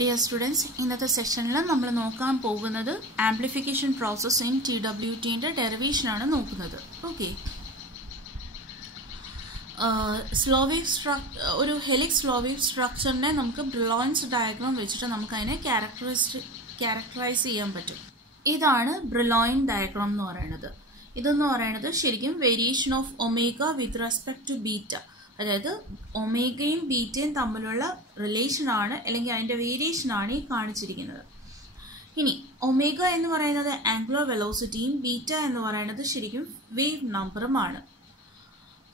Dear students, ഇന്നത്തെ സെഷനിൽ നമ്മൾ നോക്കാൻ പോകുന്നത് ആംപ്ലിഫിക്കേഷൻ പ്രോസസ് ഇൻ TWTന്റെ ഡെറിവേഷൻ ആണ് നോക്കുന്നത്. ഓക്കെ, ഒരു ഹെലിക്സ് സ്ലോ വേവ് സ്ട്രക്ചറിനെ നമുക്ക് ബ്രിലോയിൻസ് ഡയഗ്രാം വെച്ചിട്ട് നമുക്ക് അതിനെ ക്യാരക്ടറൈസ് ചെയ്യാൻ പറ്റും. ഇതാണ് ബ്രിലോയിൻ ഡയഗ്രാം എന്ന് പറയുന്നത്. ഇതെന്ന് പറയുന്നത് ശരിക്കും variation of omega with respect to beta, അതായത് ഒമേഗയും ബീറ്റയും തമ്മിലുള്ള റിലേഷൻ ആണ്, അല്ലെങ്കിൽ അതിൻ്റെ വേരിയേഷൻ ആണ് ഈ കാണിച്ചിരിക്കുന്നത്. ഇനി ഒമേഗ എന്ന് പറയുന്നത് ആംഗുലർ വെലോസിറ്റിയും ബീറ്റ എന്ന് പറയുന്നത് ശരിക്കും വേവ് നമ്പറുമാണ്.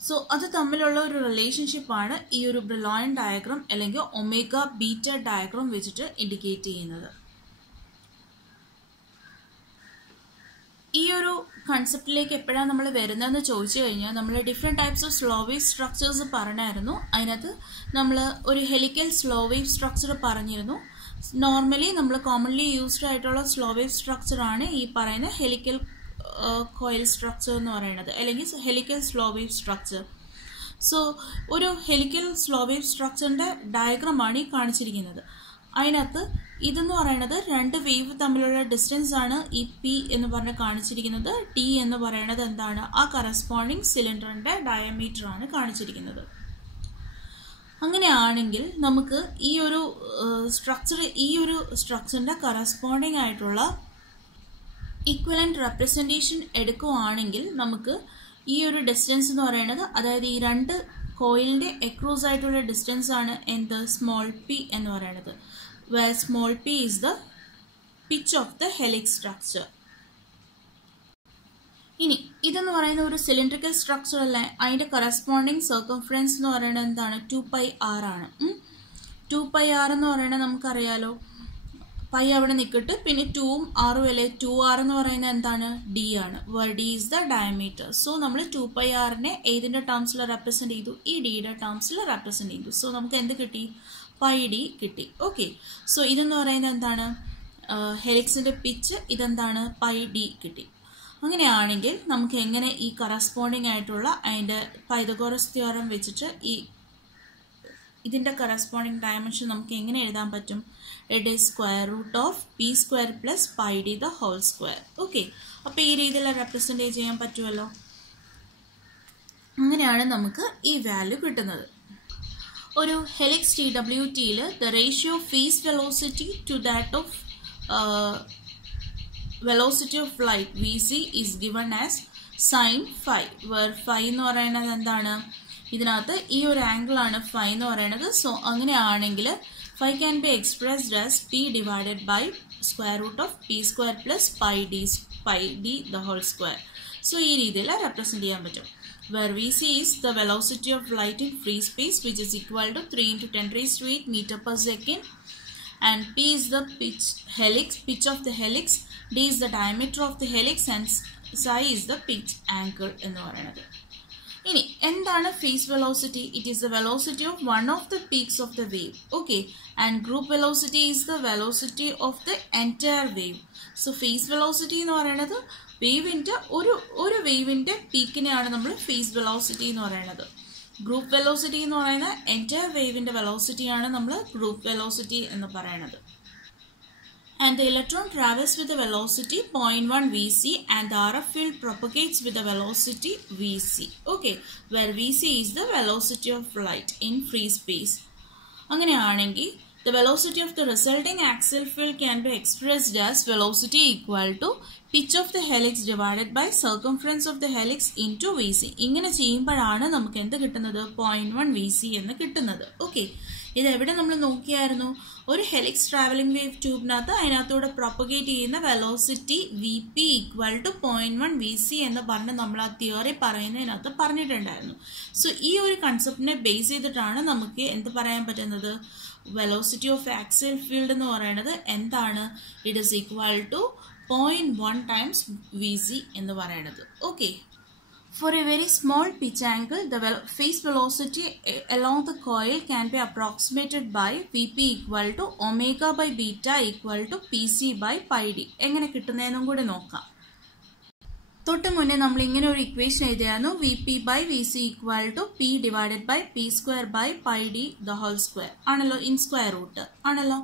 സോ അത് തമ്മിലുള്ള ഒരു റിലേഷൻഷിപ്പാണ് ഈ ഒരു ബ്രിലോയിൻ ഡയഗ്രാം അല്ലെങ്കിൽ ഒമേഗ ബീറ്റ ഡയഗ്രാം വെച്ചിട്ട് ഇൻഡിക്കേറ്റ് ചെയ്യുന്നത്. ഈ ഒരു കൺസെപ്റ്റിലേക്ക് എപ്പോഴാണ് നമ്മൾ വരുന്നതെന്ന് ചോദിച്ചു കഴിഞ്ഞാൽ, നമ്മൾ different types of slow wave structures പറഞ്ഞായിരുന്നു. അതിനകത്ത് നമ്മൾ ഒരു ഹെലിക്കൽ സ്ലോ വേവ് സ്ട്രക്ചർ പറഞ്ഞിരുന്നു. നോർമലി നമ്മൾ കോമൺലി യൂസ്ഡ് ആയിട്ടുള്ള സ്ലോ വേവ് സ്ട്രക്ചറാണ് ഈ പറയുന്ന ഹെലിക്കൽ കോയിൽ സ്ട്രക്ചർ എന്ന് പറയുന്നത്, അല്ലെങ്കിൽ helical slow wave structure. So ഒരു ഹെലിക്കൽ സ്ലോ വേവ് സ്ട്രക്ചറിൻ്റെ ഡയഗ്രമാണ് ഈ കാണിച്ചിരിക്കുന്നത്. അതിനകത്ത് ഇതെന്ന് പറയുന്നത് രണ്ട് വേവ് തമ്മിലുള്ള ഡിസ്റ്റൻസ് ആണ് ഈ പി എന്ന് പറഞ്ഞ് കാണിച്ചിരിക്കുന്നത്. ടി എന്ന് പറയുന്നത് എന്താണ്, ആ കറസ്പോണ്ടിങ് സിലിണ്ടറിന്റെ ഡയമീറ്റർ ആണ് കാണിച്ചിരിക്കുന്നത്. അങ്ങനെയാണെങ്കിൽ നമുക്ക് ഈ ഒരു സ്ട്രക്ചറിന്റെ കറസ്പോണ്ടിങ് ആയിട്ടുള്ള ഈക്വലന്റ് റെപ്രസെന്റേഷൻ എടുക്കുകയാണെങ്കിൽ നമുക്ക് ഈ ഒരു ഡിസ്റ്റൻസ് എന്ന് പറയുന്നത്, അതായത് ഈ രണ്ട് കോയിലിന്റെ അക്രോസ് ആയിട്ടുള്ള ഡിസ്റ്റൻസ് ആണ് എന്ത്, സ്മോൾ പി എന്ന് പറയുന്നത്, where small p is the pitch of the helix structure. ഇനി ഇതെന്ന് പറയുന്ന ഒരു സിലിണ്ടറിക്കൽ സ്ട്രക്ചർ അല്ലേ, അതിന്റെ കറസ്പോണ്ടിങ് സർക്കംഫറൻസ് എന്ന് പറയുന്നത് എന്താണ്, 2πr ആണ്. 2πr എന്ന് പറയുന്നത് നമുക്കറിയാലോ, പൈ അവിടെ നിൽക്കിട്ട് പിന്നെ 2ഉം 6ഉം അല്ലേ, 2r എന്ന് പറയുന്നത് എന്താണ്, d ആണ്, where d is the diameter. So നമ്മൾ 2πrനെ ഏതിന്റെ ടേംസിൽ റെപ്രസെന്റ് ചെയ്തു, ഈ ഡിയുടെ ടേംസിൽ റെപ്രസെന്റ് ചെയ്തു. സോ നമുക്ക് എന്ത് കിട്ടി, പൈ ഡി കിട്ടി. ഓക്കെ, സോ ഇതെന്ന് പറയുന്നത് എന്താണ്, ഹെലിക്സിന്റെ പിച്ച്, ഇതെന്താണ്, പൈ ഡി കിട്ടി. അങ്ങനെയാണെങ്കിൽ നമുക്ക് എങ്ങനെ ഈ കറസ്പോണ്ടിങ് ആയിട്ടുള്ള അതിൻ്റെ പൈതഗോറസ് തിയറം വെച്ചിട്ട് ഇതിൻ്റെ കറസ്പോണ്ടിങ് ഡയമെൻഷൻ നമുക്ക് എങ്ങനെ എഴുതാൻ പറ്റും, it is square root of P square plus pi D the whole square. Okay, അപ്പോൾ ഈ രീതിയിൽ റെപ്രസെൻറ്റ് ചെയ്യാൻ പറ്റുമല്ലോ. അങ്ങനെയാണ് നമുക്ക് ഈ വാല്യൂ കിട്ടുന്നത്. ഒരു ഹെലിക്സ് TWTയിൽ the ratio phase velocity to that of velocity of light VC is given as sine phi, where phi എന്ന് പറയുന്നത് എന്താണ്, ഇതിനകത്ത് ഈ ഒരു ആംഗിൾ ആണ് ഫൈ എന്ന് പറയുന്നത്. സോ അങ്ങനെയാണെങ്കിൽ phi can be expressed as P divided by square root of P square plus pi D the whole square. So ഈ രീതിയിൽ റെപ്രസെന്റ് ചെയ്യാൻ പറ്റും. Where VC is the velocity of light in free space, which is equal to 3 × 10⁸ meter per second, and P is the pitch of the helix, D is the diameter of the helix, and psi is the pitch angle എന്ന് പറയുന്നത്. ഇനി എന്താണ് phase velocity? It is the velocity of one of the peaks of the wave. Okay, and group velocity is the velocity of the entire wave. So phase velocity എന്ന് പറയുന്നത് വേവിൻ്റെ ഒരു വേവിൻ്റെ പീക്കിനെയാണ് നമ്മൾ face velocity എന്ന് പറയുന്നത്. ഗ്രൂപ്പ് വെലോസിറ്റി എന്ന് പറയുന്ന entire വേവിൻ്റെ വെലോസിറ്റിയാണ് നമ്മൾ group velocity എന്ന് പറയുന്നത്. And the electron travels with the velocity 0.1 VC, and the RF field propagates with the velocity VC. Okay, where VC is the velocity of light in free space. അങ്ങനെയാണെങ്കിൽ the velocity of the resulting axial field can be expressed as velocity equal to pitch of the helix divided by circumference of the helix into VC. ഇങ്ങനെ ചെയ്യുമ്പോഴാണ് നമുക്ക് എന്ത് കിട്ടുന്നത്, 0.1 VC എന്ന് കിട്ടുന്നത്. Okay, ഇത് എവിടെ നമ്മൾ നോക്കിയായിരുന്നു, ഒരു ഹെലിക്സ് ട്രാവലിംഗ് വേവ് ട്യൂബിനകത്ത് അതിനകത്തൂടെ പ്രൊപ്പഗേറ്റ് ചെയ്യുന്ന velocity VP equal to 0.1 VC എന്ന് പറഞ്ഞ് നമ്മൾ ആ തിയറി പറയുന്നതിനകത്ത് പറഞ്ഞിട്ടുണ്ടായിരുന്നു. സോ ഈ ഒരു കൺസെപ്റ്റിനെ ബേസ് ചെയ്തിട്ടാണ് നമുക്ക് എന്ത് പറയാൻ പറ്റുന്നത്, വെലോസിറ്റി ഓഫ് ആക്സിയൽ ഫീൽഡ് എന്ന് പറയുന്നത് എന്താണ്, it is equal to 0.1 times VC എന്ന് പറയുന്നത്. Okay, for a very small pitch angle, the phase velocity along the coil can be approximated by Vp equal to omega by beta equal to Pc by pi d. എങ്ങനെ കിട്ടുന്നതെന്നും കൂടി നോക്കാം. തൊട്ട് മുന്നേ നമ്മൾ ഇങ്ങനെ ഒരു equation എഴുതിയായിരുന്നു, Vp by Vc equal to P divided by P square by pi d the whole square ആണല്ലോ, in square root ആണല്ലോ.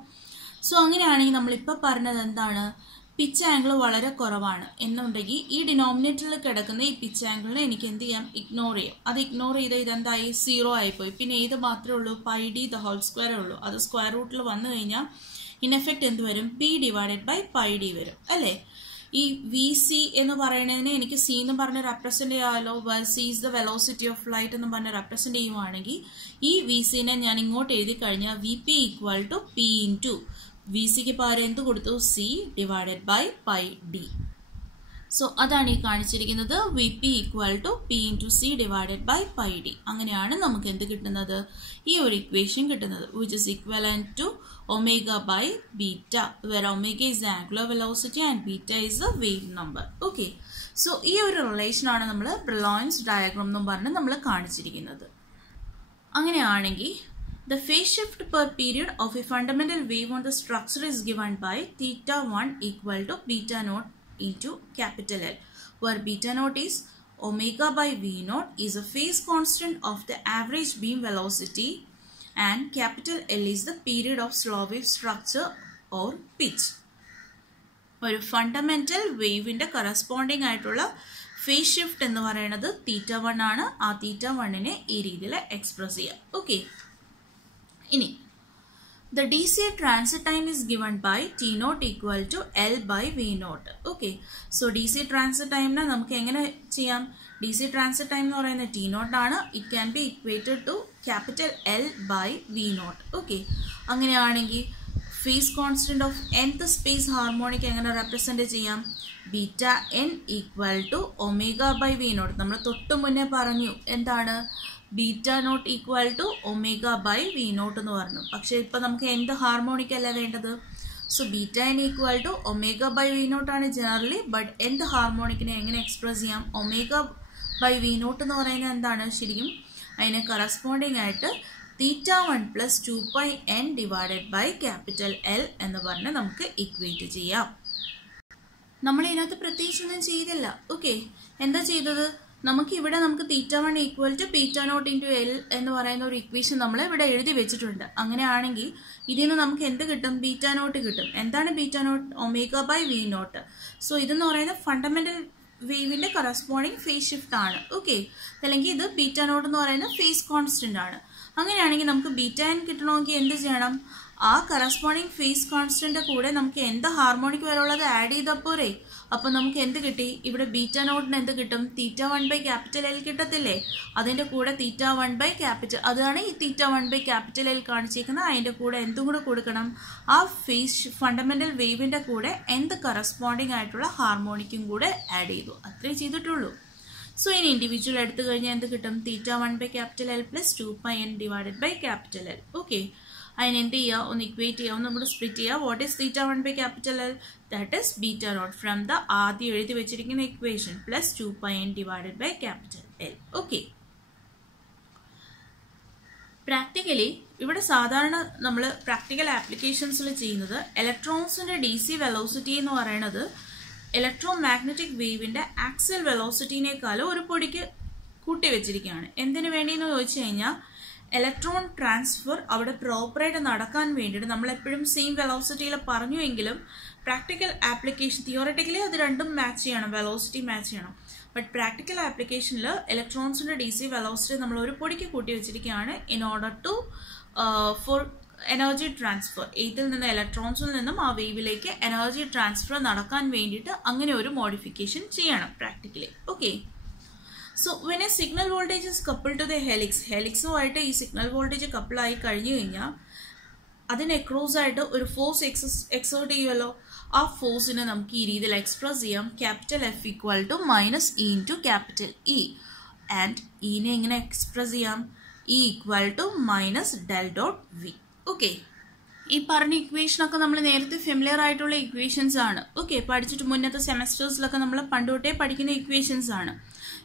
സോ അങ്ങനെയാണെങ്കിൽ നമ്മളിപ്പോൾ പറഞ്ഞത് എന്താണ്, പിച്ച് ആംഗിൾ വളരെ കുറവാണ് എന്നുണ്ടെങ്കിൽ ഈ ഡിനോമിനേറ്ററിൽ കിടക്കുന്ന ഈ പിച്ച് ആംഗിളിനെ എനിക്ക് എന്ത് ചെയ്യാം, ഇഗ്നോർ ചെയ്യാം. അത് ഇഗ്നോർ ചെയ്ത് ഇതെന്തായി, 0 ആയിപ്പോയി. പിന്നെ ഏത് മാത്രമേ ഉള്ളൂ, പൈ ഡി ദ ഹോൾ സ്ക്വയറേ ഉള്ളൂ. അത് സ്ക്വയർ റൂട്ടിൽ വന്നു കഴിഞ്ഞാൽ ഇൻ എഫക്റ്റ് എന്ത് വരും, P divided by pi D വരും അല്ലേ. ഈ വി സി എന്ന് പറയുന്നതിനെ എനിക്ക് സി എന്ന് പറഞ്ഞ് റെപ്രസെന്റ് ചെയ്യാമല്ലോ. C is the velocity of light എന്ന് പറഞ്ഞ് റെപ്രസെന്റ് ചെയ്യുവാണെങ്കിൽ ഈ വി സിനെ ഞാൻ ഇങ്ങോട്ട് എഴുതി കഴിഞ്ഞാൽ V P equal to P into V സിക്ക് പകരം എന്ത് കൊടുത്തു, C divided by pi D. So അതാണ് ഈ കാണിച്ചിരിക്കുന്നത്, V P equal to P into C divided by pi D. അങ്ങനെയാണ് നമുക്ക് എന്ത് കിട്ടുന്നത്, ഈ ഒരു ഇക്വേഷൻ കിട്ടുന്നത്, which is equivalent to omega by beta, where omega is the angular velocity and beta is the wave number. Okay. So ഈ ഒരു relation ആണ് നമ്മൾ ബ്രിലോയിൻസ് ഡയഗ്രാം എന്നും പറഞ്ഞ് നമ്മൾ കാണിച്ചിരിക്കുന്നത്. അങ്ങനെയാണെങ്കിൽ the phase shift per period of a fundamental wave on the structure is given by theta 1 equal to beta naught into capital L, where beta naught is omega by v naught is a phase constant of the average beam velocity and capital L is the period of slow wave structure or pitch. ഒരു fundamental വേവിന്റെ corresponding ആയിട്ടുള്ള phase shift എന്ന് പറയുന്നത് തീറ്റ 1 ആണ്. ആ തീറ്റ 1നെ ഈ രീതിയിൽ express ചെയ്യാം. ഓക്കെ, ഇനി the DC transit time is given by T naught equal to L by V naught. Okay, so DC transit time നെ നമുക്ക് എങ്ങനെ ചെയ്യാം, DC transit time എന്ന് പറയുന്നത് T naught ആണ്. It can be equated to capital L by V naught. Okay, അങ്ങനെയാണെങ്കിൽ phase constant of nth space harmonic എങ്ങനെ represent ചെയ്യാം, beta n equal to omega by V naught. നമ്മൾ തൊട്ട് മുന്നേ പറഞ്ഞു എന്താണ്, beta naught equal to omega by V naught എന്ന് പറഞ്ഞു. പക്ഷെ ഇപ്പൊ നമുക്ക് എന്ത് ഹാർമോണിക് അല്ല വേണ്ടത്, so beta N equal to omega by V naught ആണ് ജനറലി. ബട്ട് എന്ത് ഹാർമോണിക്കിനെ എങ്ങനെ എക്സ്പ്രസ് ചെയ്യാം, ഒമേഗ ബൈ വി നോട്ട് എന്ന് പറയുന്നത് എന്താണ്, ശരിക്കും അതിനെ കറസ്പോണ്ടിങ് ആയിട്ട് theta 1 plus 2 pi N divided by capital L എന്ന് പറഞ്ഞ് നമുക്ക് ഇക്വേറ്റ് ചെയ്യാം. നമ്മൾ ഇതിനകത്ത് പ്രത്യേകിച്ചൊന്നും ചെയ്തില്ല. ഓക്കെ, എന്താ ചെയ്തത്, നമുക്ക് theta 1 equal to beta naught into L എന്ന് പറയുന്ന ഒരു ഇക്വേഷൻ നമ്മൾ ഇവിടെ എഴുതി വെച്ചിട്ടുണ്ട്. അങ്ങനെയാണെങ്കിൽ ഇതിൽ നിന്ന് നമുക്ക് എന്ത് കിട്ടും, ബീറ്റ നോട്ട് കിട്ടും. എന്താണ് beta naught, omega by V naught. So ഇതെന്ന് പറയുന്നത് ഫണ്ടമെന്റൽ വേവിന്റെ കറസ്പോണ്ടിങ് ഫേസ് ഷിഫ്റ്റ് ആണ്. ഓക്കെ, അല്ലെങ്കിൽ ഇത് ബീറ്റ നോട്ട് എന്ന് പറയുന്നത് ഫേസ് കോൺസ്റ്റന്റ് ആണ്. അങ്ങനെയാണെങ്കിൽ നമുക്ക് ബീറ്റ എൻ കിട്ടണമെങ്കിൽ എന്ത് ചെയ്യണം, ആ കറസ്പോണ്ടിങ് ഫേസ് കോൺസ്റ്റന്റ് കൂടെ നമുക്ക് എന്ത് ഹാർമോണിക് വരെയുള്ളത് ആഡ് ചെയ്തപ്പോരേ. അപ്പൊ നമുക്ക് എന്ത് കിട്ടി, ഇവിടെ ബീറ്റ നോട്ടിന് എന്ത് കിട്ടും, തീറ്റ 1 ബൈ ക്യാപിറ്റൽ എൽ കിട്ടത്തില്ലേ. അതിന്റെ കൂടെ തീറ്റ 1 ബൈ ക്യാപിറ്റൽ, അതാണ് ഈ തീറ്റ 1 ബൈ ക്യാപിറ്റൽ എൽ കാണിച്ചിരിക്കുന്നത്. അതിന്റെ കൂടെ എന്തും കൂടെ കൊടുക്കണം, ആ ഫേസ് ഫണ്ടമെന്റൽ വേവിന്റെ കൂടെ എന്ത് കറസ്പോണ്ടിങ് ആയിട്ടുള്ള ഹാർമോണിക്കും കൂടെ ആഡ് ചെയ്തു. അത്രേ ചെയ്തിട്ടുള്ളൂ. സോ ഇനി ഇൻഡിവിജ്വൽ എടുത്തു കഴിഞ്ഞാൽ എന്ത് കിട്ടും, theta 1 by capital L plus 2 pi N divided by capital L. Okay, അതിന് എന്ത് ചെയ്യുക, ഒന്ന് ഇക്വേറ്റ് ചെയ്യുക, ഒന്ന് കൂടെ സ്പ്ലിറ്റ് ചെയ്യുക. What is theta 1 by capital L, that is beta naught from the ആദ്യം എഴുതി വെച്ചിരിക്കുന്ന equation plus 2 pi N divided by capital L. Okay, practically ഇവിടെ സാധാരണ നമ്മൾ പ്രാക്ടിക്കൽ ആപ്ലിക്കേഷൻസിൽ ചെയ്യുന്നത് ഇലക്ട്രോൺസിന്റെ ഡി സി വെലോസിറ്റി എന്ന് പറയുന്നത് ഇലക്ട്രോ മാഗ്നറ്റിക് വേവിന്റെ ആക്സൽ വെലോസിറ്റിനേക്കാളും ഒരു പൊടിക്ക് കൂട്ടി വെച്ചിരിക്കുകയാണ്. എന്തിനു വേണ്ടിയെന്ന് ചോദിച്ചു കഴിഞ്ഞാൽ ഇലക്ട്രോൺ ട്രാൻസ്ഫർ അവിടെ പ്രോപ്പറായിട്ട് നടക്കാൻ വേണ്ടിയിട്ട് നമ്മൾ എപ്പോഴും സെയിം വെലോസിറ്റിയിൽ പറഞ്ഞുവെങ്കിലും പ്രാക്ടിക്കൽ ആപ്ലിക്കേഷൻ തിയോറിറ്റിക്കലി അത് രണ്ടും മാച്ച് ചെയ്യണം, വെലോസിറ്റി മാച്ച് ചെയ്യണം. ബട്ട് പ്രാക്ടിക്കൽ ആപ്ലിക്കേഷനിൽ ഇലക്ട്രോൺസിന്റെ ഡി സി വെലോസിറ്റി നമ്മൾ ഒരു പൊടിക്ക് കൂട്ടി വെച്ചിരിക്കുകയാണ് in order to for energy transfer. ഇതിൽ നിന്ന് ഇലക്ട്രോൺസിൽ നിന്നും ആ വേവിലേക്ക് എനർജി ട്രാൻസ്ഫർ നടക്കാൻ വേണ്ടിയിട്ട് അങ്ങനെ ഒരു മോഡിഫിക്കേഷൻ ചെയ്യണം practically. Okay, so when a signal voltage is coupled to the helixുമായിട്ട് ഈ സിഗ്നൽ വോൾട്ടേജ് കപ്പിൾ ആയി കഴിഞ്ഞു കഴിഞ്ഞാൽ അതിന് അക്രോസ് ആയിട്ട് ഒരു ഫോഴ്സ് എക്സേർട്ട് ചെയ്യുമല്ലോ. ആ ഫോഴ്സിനെ നമുക്ക് ഈ രീതിയിൽ എക്സ്പ്രസ് ചെയ്യാം, capital F equal to minus E into capital E. And ഇനെ എങ്ങനെ എക്സ്പ്രസ് ചെയ്യാം, E equal to minus del dot V. Okay, ഈ പറഞ്ഞ ഇക്വേഷനൊക്കെ നമ്മൾ നേരത്തെ ഫെമിലിയർ ആയിട്ടുള്ള ഇക്വേഷൻസ് ആണ്. ഓക്കെ, പഠിച്ചിട്ട് മുന്നത്തെ സെമസ്റ്റേഴ്സിലൊക്കെ നമ്മൾ പണ്ടുതൊട്ടേ പഠിക്കുന്ന ഇക്വേഷൻസ് ആണ്.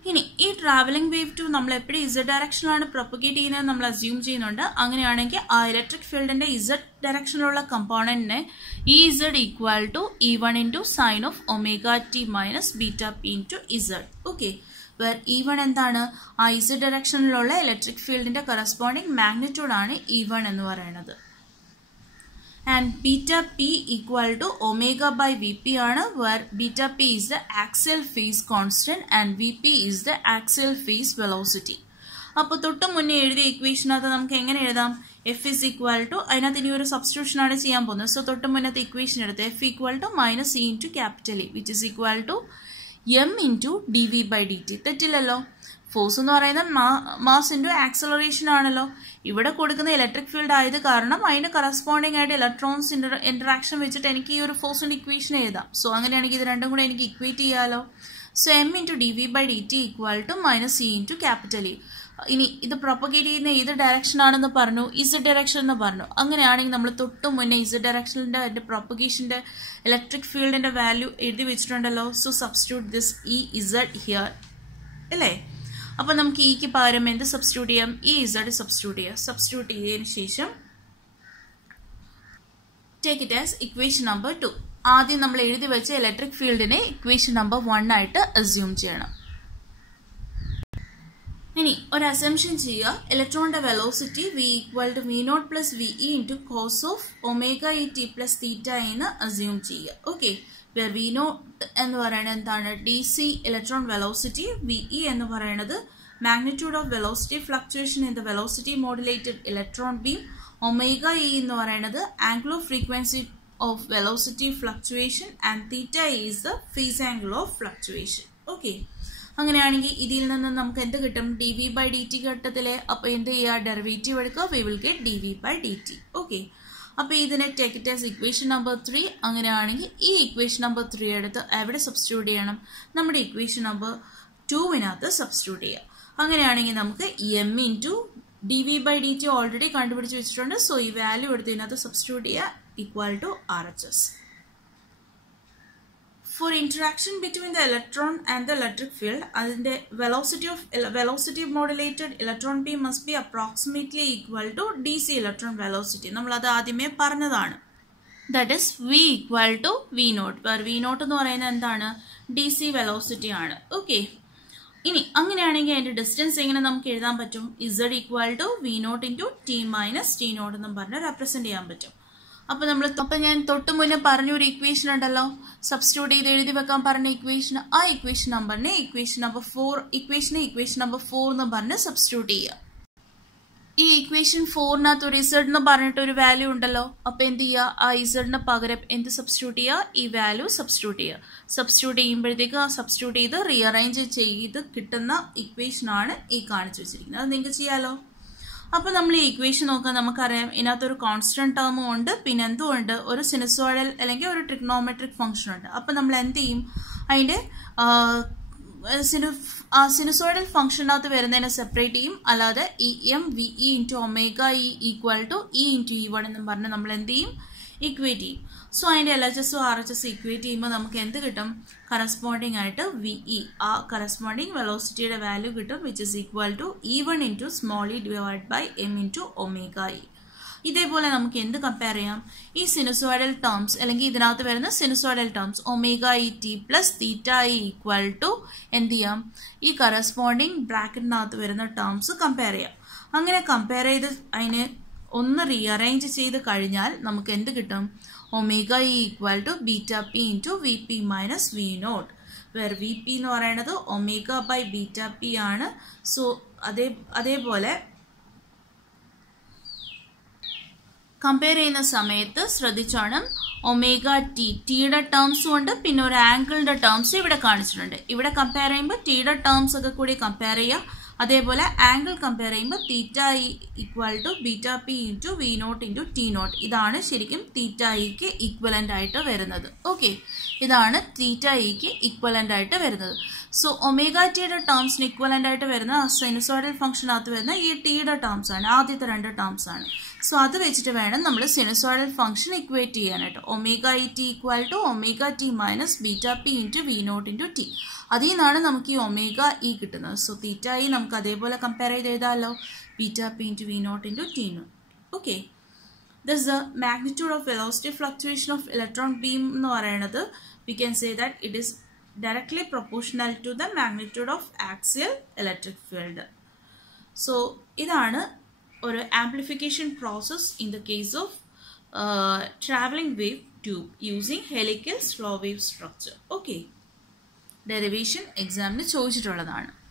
ഇനി ഈ ട്രാവലിംഗ് വേവ് ടു നമ്മൾ എപ്പോഴും ഇസഡ് ഡയറക്ഷനിലാണ് പ്രൊപ്പഗേറ്റ് ചെയ്യുന്നത് നമ്മൾ അസ്യൂം ചെയ്യുന്നുണ്ട്. അങ്ങനെയാണെങ്കിൽ ആ ഇലക്ട്രിക് ഫീൽഡിന്റെ ഇസഡ് ഡയറക്ഷനിലുള്ള കമ്പോണന്റിനെ E Z equal to E1 into sine of omega T minus beta P into Z. Okay, where E1 എന്താണ്, ആ ഇസഡ് ഡയറക്ഷനിലുള്ള ഇലക്ട്രിക് ഫീൽഡിന്റെ കറസ്പോണ്ടിങ് മാഗ്നിറ്റ്യൂഡ് ആണ് E1 എന്ന് പറയുന്നത്. and beta p equal to omega by Vp ആണ്, where beta p is the axial phase constant and Vp is the axial phase velocity. അപ്പോൾ തൊട്ട് മുന്നേ എഴുതിയ ഇക്വേഷനകത്ത് നമുക്ക് എങ്ങനെ എഴുതാം? F is equal to, അതിനകത്ത് ഇനി ഒരു സബ്സ്റ്റിറ്റ്യൂഷൻ ആണ് ചെയ്യാൻ പോകുന്നത്. സോ തൊട്ട് മുന്നത്തെ ഇക്വേഷൻ എടുത്ത് F equal to minus E into capital E which is equal to m into dv by dt. തെറ്റില്ലല്ലോ. ഫോഴ്സ് എന്ന് പറയുന്നത് മാസ് ഇൻറ്റു ആക്സലറേഷൻ ആണല്ലോ. ഇവിടെ കൊടുക്കുന്ന ഇലക്ട്രിക് ഫീൽഡ് ആയത് കാരണം അതിന് കറസ്പോണ്ടിങ് ആയിട്ട് ഇലക്ട്രോൺസ് ഇന്ററാക്ഷൻ വെച്ചിട്ട് എനിക്ക് ഈ ഒരു ഫോഴ്സിന്റെ ഇക്വേഷൻ എഴുതാം. സോ അങ്ങനെയാണെങ്കിൽ ഇത് രണ്ടും കൂടെ എനിക്ക് ഇക്വേറ്റ് ചെയ്യാലോ. So M into D V by D T equal to minus E into capital E. ഇനി ഇത് പ്രൊപ്പഗേറ്റ് ചെയ്യുന്ന ഏത് ഡയറക്ഷൻ ആണെന്ന് പറഞ്ഞു? ഇസഡ് ഡയറക്ഷൻ എന്ന് പറഞ്ഞു. അങ്ങനെയാണെങ്കിൽ നമ്മൾ തൊട്ട് മുന്നേ ഇസഡ് ഡയറക്ഷനിന്റെ അതിന്റെ പ്രൊപ്പഗേഷന്റെ ഇലക്ട്രിക് ഫീൽഡിന്റെ വാല്യൂ എഴുതി വെച്ചിട്ടുണ്ടല്ലോ. So substitute this E Z here അല്ലേ? അപ്പോൾ നമുക്ക് ഇക്ക് പകരം എന്ത് സബ്സ്റ്റിറ്റ്യൂട്ട് ചെയ്യാം? ഇ ഇസഡ് സബ്സ്റ്റിറ്റ്യൂട്ട് ചെയ്യാം. സബ്സ്റ്റിറ്റ്യൂട്ട് ചെയ്തതിന് ശേഷം take it as equation number 2. ആദ്യം നമ്മൾ എഴുതി വെച്ച ഇലക്ട്രിക് ഫീൽഡിനെ ഇക്വേഷൻ നമ്പർ 1 ആയിട്ട് അസ്യൂം ചെയ്യണം. ഇനി ഒരു അസംഷൻ ചെയ്യുക. ഇലക്ട്രോണിന്റെ velocity v equal to v naught plus V E into cos of omega E T plus theta എന്ന് അസ്യൂം ചെയ്യുക. ഓക്കെ, വി നോട്ട് എന്ന് പറയുന്നത് എന്താണ്? D C electron velocity. V E എന്ന് പറയുന്നത് magnitude of velocity fluctuation in the velocity modulated electron beam. Omega E എന്ന് പറയുന്നത് angle of frequency of velocity fluctuation and theta is the phase angle of fluctuation. Okay, അങ്ങനെയാണെങ്കിൽ ഇതിൽ നിന്ന് നമുക്ക് എന്ത് കിട്ടും? D V by D T ഘട്ടത്തിലെ. അപ്പോൾ എന്ത് ചെയ്യുക? ഡെറിവേറ്റീവ് എടുക്കുക. V will get D V by D T. Okay, അപ്പോൾ ഇതിനെ take it as equation number 3. അങ്ങനെയാണെങ്കിൽ ഈ ഇക്വേഷൻ നമ്പർ 3 എടുത്ത് എവിടെ സബ്സ്റ്റിറ്റ്യൂട്ട് ചെയ്യണം? നമ്മുടെ ഇക്വേഷൻ നമ്പർ 2വിനകത്ത് സബ്സ്റ്റിറ്റ്യൂട്ട് ചെയ്യുക. അങ്ങനെയാണെങ്കിൽ നമുക്ക് M into D V by D T already കണ്ടുപിടിച്ച് വെച്ചിട്ടുണ്ട്. സോ ഈ വാല്യൂ എടുത്ത് ഇതിനകത്ത് സബ്സ്റ്റിറ്റ്യൂട്ട് ചെയ്യുക. Equal to R H S. For interaction between the electron and the electric field, the velocity modulated electron beam must be approximately equal to DC electron velocity. നമ്മൾ അത് ആദ്യമേ പറഞ്ഞതാണ്. That is V equal to V naught. Where V naught എന്ന് പറയുന്നത് എന്താണ്? DC velocity ആണ്. Okay. ഇനി അങ്ങനെയാണെങ്കിൽ അതിന്റെ ഡിസ്റ്റൻസ് എങ്ങനെ നമുക്ക് എഴുതാൻ പറ്റും? Z equal to V naught into T minus T naught എന്നും പറഞ്ഞ് റെപ്രസെന്റ് ചെയ്യാൻ പറ്റും. അപ്പോൾ ഞാൻ തൊട്ട് മുന്നേ പറഞ്ഞൊരു ഇക്വേഷൻ ഉണ്ടല്ലോ, സബ്സ്റ്റിറ്റ്യൂട്ട് ചെയ്ത് എഴുതി വെക്കാൻ പറഞ്ഞ ഇക്വേഷൻ. ആ ഇക്വേഷൻ നമ്പറിനെ ഇക്വേഷൻ നമ്പർ 4 എന്ന് പറഞ്ഞ് സബ്സ്റ്റിറ്റ്യൂട്ട് ചെയ്യുക. ഈ ഇക്വേഷൻ 4നകത്ത് ഒരു ഇസഡ് എന്ന് പറഞ്ഞിട്ട് ഒരു വാല്യൂ ഉണ്ടല്ലോ. അപ്പോൾ എന്ത് ചെയ്യുക? ആ ഇസഡിന് പകരം എന്ത് സബ്സ്റ്റിറ്റ്യൂട്ട് ചെയ്യുക? ഈ വാല്യൂ സബ്സ്റ്റിറ്റ്യൂട്ട് ചെയ്യുക. സബ്സ്റ്റിറ്റ്യൂട്ട് ചെയ്യുമ്പോഴത്തേക്ക് ആ സബ്സ്റ്റിറ്റ്യൂട്ട് ചെയ്ത് റീഅറേഞ്ച് ചെയ്ത് കിട്ടുന്ന ഇക്വേഷനാണ് ഈ കാണിച്ചു വെച്ചിരിക്കുന്നത്. അത് നിങ്ങൾക്ക് ചെയ്യാലോ. അപ്പോൾ നമ്മൾ ഈ ഇക്വേഷൻ നോക്കാൻ നമുക്കറിയാം ഇതിനകത്തൊരു കോൺസ്റ്റന്റ് ടേമും ഉണ്ട്, പിന്നെ എന്തുകൊണ്ട് ഒരു സിനുസോയിഡൽ അല്ലെങ്കിൽ ഒരു ട്രിഗ്നോമെട്രിക് ഫംഗ്ഷൻ ഉണ്ട്. അപ്പോൾ നമ്മൾ എന്ത് ചെയ്യും? അതിന്റെ സിനുസോയിഡൽ ഫംഗ്ഷനകത്ത് വരുന്നതിനെ സെപ്പറേറ്റ് ചെയ്യും. അല്ലാതെ ഈ M V E into omega E equal to E into E one എന്നും പറഞ്ഞ് നമ്മൾ എന്ത് ചെയ്യും? ഇക്വേറ്റ് ചെയ്യും. സോ അതിന്റെ എൽ എച്ച് എസും ആർ എച്ച് എസ് ഇക്വേറ്റ് ചെയ്യുമ്പോൾ നമുക്ക് എന്ത് കിട്ടും? കറസ്പോണ്ടിങ് ആയിട്ട് വി ഇ, ആ കറസ്പോണ്ടിങ് വെലോസിറ്റിയുടെ വാല്യൂ കിട്ടും, which is equal to E one into small E divide by M into omega E. ഇതേപോലെ നമുക്ക് എന്ത് കമ്പയർ ചെയ്യാം? ഈ സിനുസോയിഡൽ ടേംസ് അല്ലെങ്കിൽ ഇതിനകത്ത് വരുന്ന sinusoidal terms omega E T plus theta E equal to എന്ത് ചെയ്യാം? ഈ കറസ്പോണ്ടിങ് ബ്രാക്കറ്റിനകത്ത് വരുന്ന ടേംസ് കമ്പയർ ചെയ്യാം. അങ്ങനെ കമ്പയർ ചെയ്ത് അതിനെ ഒന്ന് റീഅറേഞ്ച് ചെയ്ത് കഴിഞ്ഞാൽ നമുക്ക് എന്ത് കിട്ടും? Omega E equal to beta P into V P minus V naught, where V P എന്ന് പറയുന്നത് ഒമേഗ ബൈ ബീറ്റ പി ആണ്. സോ അതേപോലെ കമ്പയർ ചെയ്യുന്ന സമയത്ത് ശ്രദ്ധിച്ചോണം, ഒമേഗ ടിയുടെ ടേംസും ഉണ്ട്, പിന്നെ ഒരു ആംഗിളിന്റെ ടേംസും ഇവിടെ കാണിച്ചിട്ടുണ്ട്. ഇവിടെ കമ്പയർ ചെയ്യുമ്പോൾ ടിയുടെ ടേംസ് ഒക്കെ കൂടി കമ്പയർ ചെയ്യുക. അതേപോലെ ആംഗിൾ കമ്പയർ ചെയ്യുമ്പോൾ theta E equal to beta P into V naught into T naught. ഇതാണ് ശരിക്കും തീറ്റ ഇക്ക് ഈക്വലന്റ് ആയിട്ട് വരുന്നത്. ഓക്കെ, ഇതാണ് തീറ്റ ഇക്ക് ഈക്വലന്റ് ആയിട്ട് വരുന്നത്. സോ ഒമേഗ ടിയുടെ ടേംസിന് ഈക്വലന്റ് ആയിട്ട് വരുന്ന സിനുസോയിഡൽ ഫംഗ്ഷനകത്ത് വരുന്ന ഈ ടിയുടെ ടേംസ് ആണ്, ആദ്യത്തെ 2 ടേംസ് ആണ്. സോ അത് വെച്ചിട്ട് വേണം നമ്മൾ സിനുസോയിഡൽ ഫംഗ്ഷൻ ഇക്വേറ്റ് ചെയ്യാനായിട്ട്. Omega E T equal to omega T minus beta P into V naught into T. അതിൽ നിന്നാണ് നമുക്ക് ഈ ഒമേഗ ഇ കിട്ടുന്നത്. സോ തീറ്റ ഇ നമുക്ക് അതേപോലെ കമ്പയർ ചെയ്ത് എഴുതാമല്ലോ, beta P into V naught into T naught. Okay, this the magnitude of velocity fluctuation of electron beam എന്ന് പറയുന്നത് we can say that it is directly proportional to the magnitude of axial electric field. So ഇതാണ് ഒരു amplification process in the case of traveling wave tube using helical slow wave structure. Okay. Derivation exam ചോദിച്ചിട്ടുള്ളതാണ്.